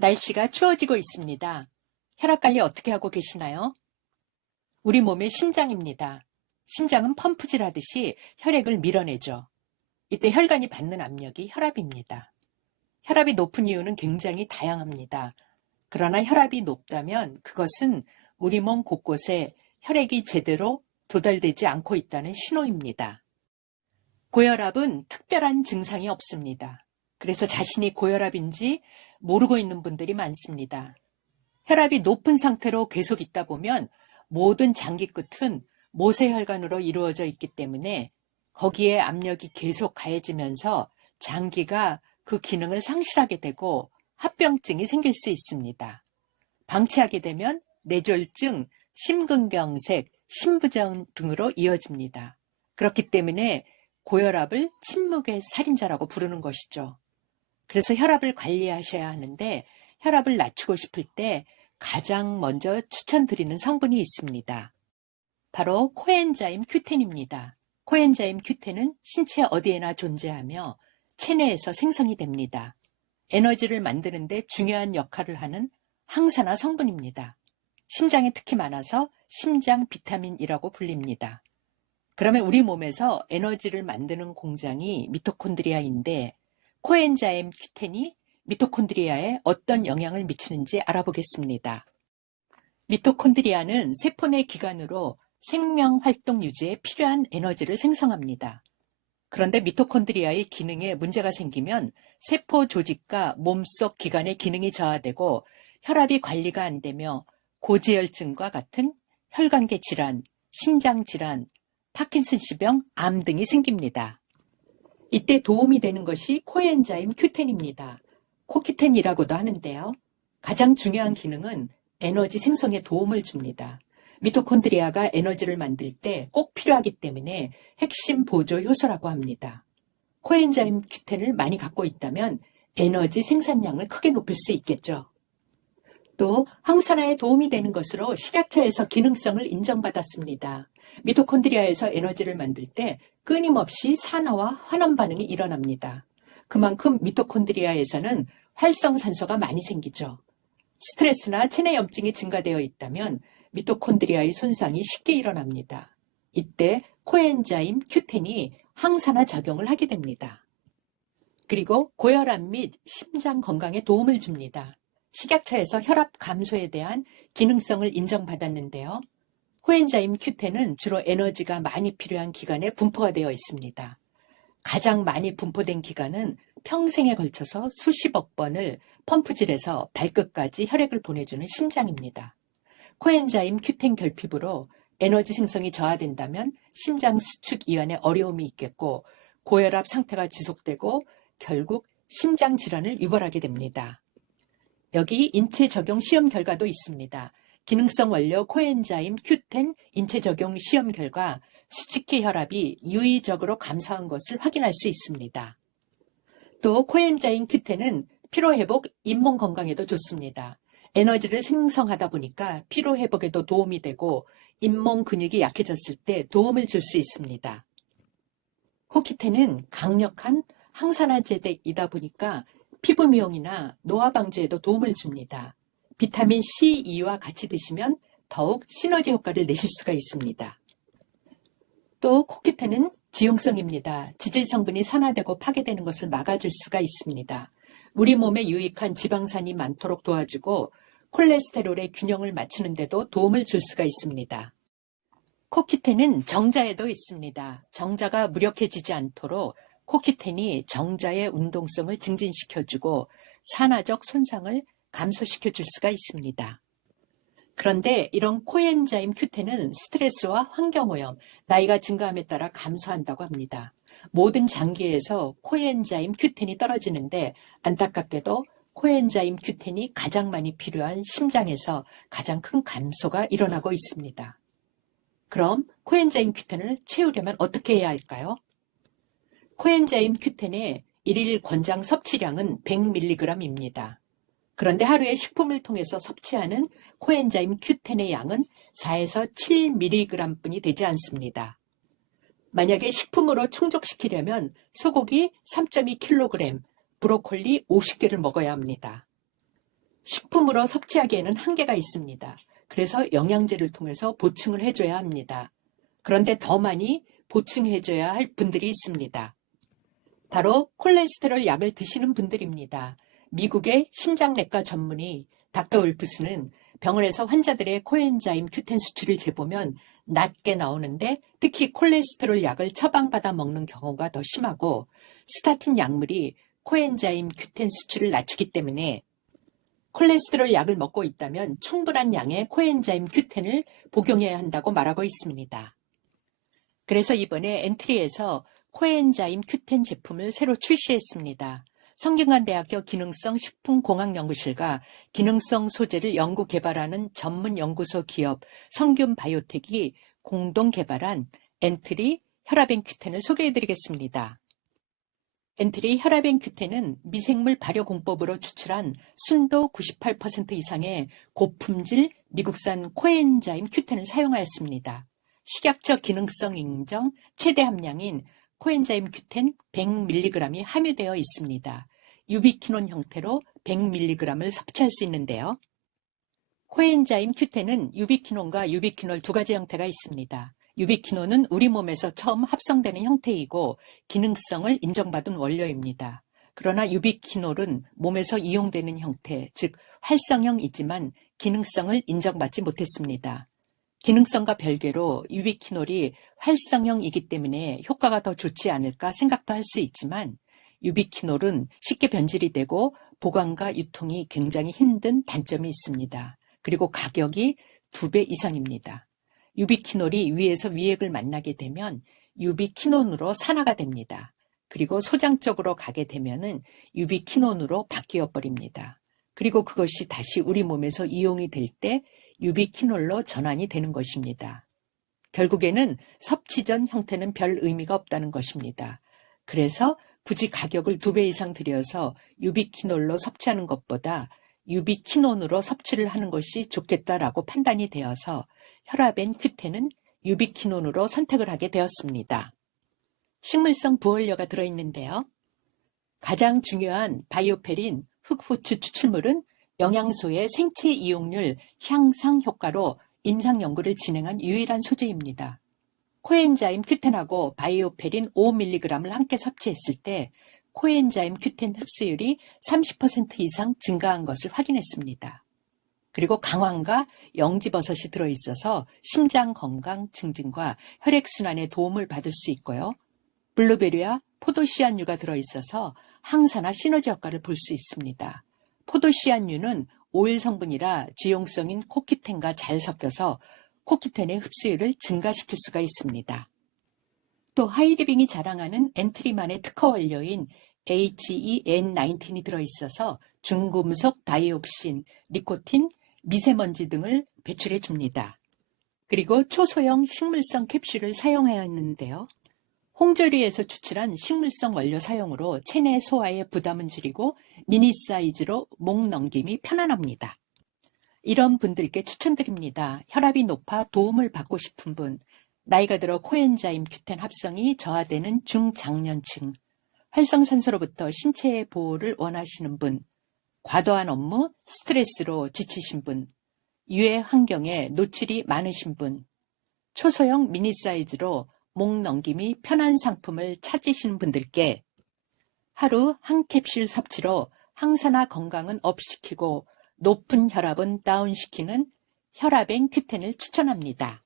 날씨가 추워지고 있습니다. 혈압 관리 어떻게 하고 계시나요? 우리 몸의 심장입니다. 심장은 펌프질 하듯이 혈액을 밀어내죠. 이때 혈관이 받는 압력이 혈압입니다. 혈압이 높은 이유는 굉장히 다양합니다. 그러나 혈압이 높다면 그것은 우리 몸 곳곳에 혈액이 제대로 도달되지 않고 있다는 신호입니다. 고혈압은 특별한 증상이 없습니다. 그래서 자신이 고혈압인지 모르고 있는 분들이 많습니다. 혈압이 높은 상태로 계속 있다 보면 모든 장기 끝은 모세혈관으로 이루어져 있기 때문에 거기에 압력이 계속 가해지면서 장기가 그 기능을 상실하게 되고 합병증이 생길 수 있습니다. 방치하게 되면 뇌졸중, 심근경색, 심부전 등으로 이어집니다. 그렇기 때문에 고혈압을 침묵의 살인자라고 부르는 것이죠. 그래서 혈압을 관리하셔야 하는데 혈압을 낮추고 싶을 때 가장 먼저 추천드리는 성분이 있습니다. 바로 코엔자임 Q10입니다. 코엔자임 Q10은 신체 어디에나 존재하며 체내에서 생성이 됩니다. 에너지를 만드는 데 중요한 역할을 하는 항산화 성분입니다. 심장에 특히 많아서 심장 비타민이라고 불립니다. 그러면 우리 몸에서 에너지를 만드는 공장이 미토콘드리아인데 코엔자임 Q10이 미토콘드리아에 어떤 영향을 미치는지 알아보겠습니다. 미토콘드리아는 세포 내 기관으로 생명 활동 유지에 필요한 에너지를 생성합니다. 그런데 미토콘드리아의 기능에 문제가 생기면 세포 조직과 몸속 기관의 기능이 저하되고 혈압이 관리가 안 되며 고지혈증과 같은 혈관계 질환, 신장 질환, 파킨슨씨병, 암 등이 생깁니다. 이때 도움이 되는 것이 코엔자임 Q10입니다. 코큐텐이라고도 하는데요. 가장 중요한 기능은 에너지 생성에 도움을 줍니다. 미토콘드리아가 에너지를 만들 때 꼭 필요하기 때문에 핵심 보조 효소라고 합니다. 코엔자임 Q10을 많이 갖고 있다면 에너지 생산량을 크게 높일 수 있겠죠. 또 항산화에 도움이 되는 것으로 식약처에서 기능성을 인정받았습니다. 미토콘드리아에서 에너지를 만들 때 끊임없이 산화와 환원 반응이 일어납니다. 그만큼 미토콘드리아에서는 활성산소가 많이 생기죠. 스트레스나 체내 염증이 증가되어 있다면 미토콘드리아의 손상이 쉽게 일어납니다. 이때 코엔자임 Q10이 항산화 작용을 하게 됩니다. 그리고 고혈압 및 심장 건강에 도움을 줍니다. 식약처에서 혈압 감소에 대한 기능성을 인정받았는데요. 코엔자임 Q10은 주로 에너지가 많이 필요한 기관에 분포가 되어 있습니다. 가장 많이 분포된 기관은 평생에 걸쳐서 수십억 번을 펌프질해서 발끝까지 혈액을 보내주는 심장입니다. 코엔자임 Q10 결핍으로 에너지 생성이 저하된다면 심장 수축 이완에 어려움이 있겠고 고혈압 상태가 지속되고 결국 심장 질환을 유발하게 됩니다. 여기 인체 적용 시험 결과도 있습니다. 기능성 원료 코엔자임 Q10 인체 적용 시험 결과 수축기 혈압이 유의적으로 감소한 것을 확인할 수 있습니다. 또 코엔자임 Q10은 피로회복, 잇몸 건강에도 좋습니다. 에너지를 생성하다 보니까 피로회복에도 도움이 되고 잇몸 근육이 약해졌을 때 도움을 줄 수 있습니다. 코큐텐은 강력한 항산화제이다 보니까 피부 미용이나 노화 방지에도 도움을 줍니다. 비타민 C, E와 같이 드시면 더욱 시너지 효과를 내실 수가 있습니다. 또 코큐텐은 지용성입니다. 지질 성분이 산화되고 파괴되는 것을 막아줄 수가 있습니다. 우리 몸에 유익한 지방산이 많도록 도와주고 콜레스테롤의 균형을 맞추는 데도 도움을 줄 수가 있습니다. 코큐텐은 정자에도 있습니다. 정자가 무력해지지 않도록 코큐텐이 정자의 운동성을 증진시켜주고 산화적 손상을 감소시켜줄 수가 있습니다. 그런데 이런 코엔자임 Q10은 스트레스와 환경오염, 나이가 증가함에 따라 감소한다고 합니다. 모든 장기에서 코엔자임 Q10이 떨어지는데 안타깝게도 코엔자임 Q10이 가장 많이 필요한 심장에서 가장 큰 감소가 일어나고 있습니다. 그럼 코엔자임 Q10을 채우려면 어떻게 해야 할까요? 코엔자임 Q10의 일일 권장 섭취량은 100mg입니다. 그런데 하루에 식품을 통해서 섭취하는 코엔자임 Q10의 양은 4에서 7mg 뿐이 되지 않습니다. 만약에 식품으로 충족시키려면 소고기 3.2kg, 브로콜리 50개를 먹어야 합니다. 식품으로 섭취하기에는 한계가 있습니다. 그래서 영양제를 통해서 보충을 해줘야 합니다. 그런데 더 많이 보충해줘야 할 분들이 있습니다. 바로 콜레스테롤 약을 드시는 분들입니다. 미국의 심장내과 전문의 닥터 울프스는 병원에서 환자들의 코엔자임 Q10 수치를 재보면 낮게 나오는데 특히 콜레스테롤 약을 처방받아 먹는 경우가 더 심하고 스타틴 약물이 코엔자임 Q10 수치를 낮추기 때문에 콜레스테롤 약을 먹고 있다면 충분한 양의 코엔자임 Q10을 복용해야 한다고 말하고 있습니다. 그래서 이번에 엔트리에서 코엔자임 Q10 제품을 새로 출시했습니다. 성균관대학교 기능성 식품공학연구실과 기능성 소재를 연구 개발하는 전문 연구소 기업 성균바이오텍이 공동 개발한 엔트리 혈압엔 Q10을 소개해드리겠습니다. 엔트리 혈압엔 Q10은 미생물 발효공법으로 추출한 순도 98% 이상의 고품질 미국산 코엔자임 Q10을 사용하였습니다. 식약처 기능성 인정 최대 함량인 코엔자임 Q10 100mg이 함유되어 있습니다. 유비퀴논 형태로 100mg을 섭취할 수 있는데요. 코엔자임 Q10은 유비퀴논과 유비퀴놀 두 가지 형태가 있습니다. 유비퀴논은 우리 몸에서 처음 합성되는 형태이고 기능성을 인정받은 원료입니다. 그러나 유비퀴놀은 몸에서 이용되는 형태, 즉 활성형이지만 기능성을 인정받지 못했습니다. 기능성과 별개로 유비퀴놀이 활성형이기 때문에 효과가 더 좋지 않을까 생각도 할 수 있지만 유비퀴놀은 쉽게 변질이 되고 보관과 유통이 굉장히 힘든 단점이 있습니다. 그리고 가격이 2배 이상입니다. 유비퀴놀이 위에서 위액을 만나게 되면 유비퀴논으로 산화가 됩니다. 그리고 소장적으로 가게 되면은 유비퀴논으로 바뀌어 버립니다. 그리고 그것이 다시 우리 몸에서 이용이 될 때 유비퀴놀로 전환이 되는 것입니다. 결국에는 섭취 전 형태는 별 의미가 없다는 것입니다. 그래서 굳이 가격을 2배 이상 들여서 유비퀴놀로 섭취하는 것보다 유비퀴논으로 섭취를 하는 것이 좋겠다라고 판단이 되어서 혈압엔 Q10은 유비퀴논으로 선택을 하게 되었습니다. 식물성 부원료가 들어있는데요. 가장 중요한 바이오페린 흑후추 추출물은 영양소의 생체 이용률 향상 효과로 임상 연구를 진행한 유일한 소재입니다. 코엔자임 Q10하고 바이오페린 5mg을 함께 섭취했을 때 코엔자임 Q10 흡수율이 30% 이상 증가한 것을 확인했습니다. 그리고 강황과 영지버섯이 들어있어서 심장 건강 증진과 혈액순환에 도움을 받을 수 있고요. 블루베리와 포도씨안유가 들어있어서 항산화 시너지 효과를 볼 수 있습니다. 포도씨안유는 오일 성분이라 지용성인 코큐텐과 잘 섞여서 코큐텐의 흡수율을 증가시킬 수가 있습니다. 또 하이리빙이 자랑하는 엔트리만의 특허 원료인 HEN19이 들어있어서 중금속 다이옥신, 니코틴, 미세먼지 등을 배출해 줍니다. 그리고 초소형 식물성 캡슐을 사용하였는데요. 홍조리에서 추출한 식물성 원료 사용으로 체내 소화의 부담은 줄이고 미니 사이즈로 목 넘김이 편안합니다. 이런 분들께 추천드립니다. 혈압이 높아 도움을 받고 싶은 분, 나이가 들어 코엔자임 Q10 합성이 저하되는 중장년층, 활성산소로부터 신체의 보호를 원하시는 분, 과도한 업무, 스트레스로 지치신 분, 유해 환경에 노출이 많으신 분, 초소형 미니 사이즈로 목 넘김이 편한 상품을 찾으시는 분들께 하루 한 캡슐 섭취로 항산화 건강은 업시키고 높은 혈압은 다운시키는 혈압엔 Q10을 추천합니다.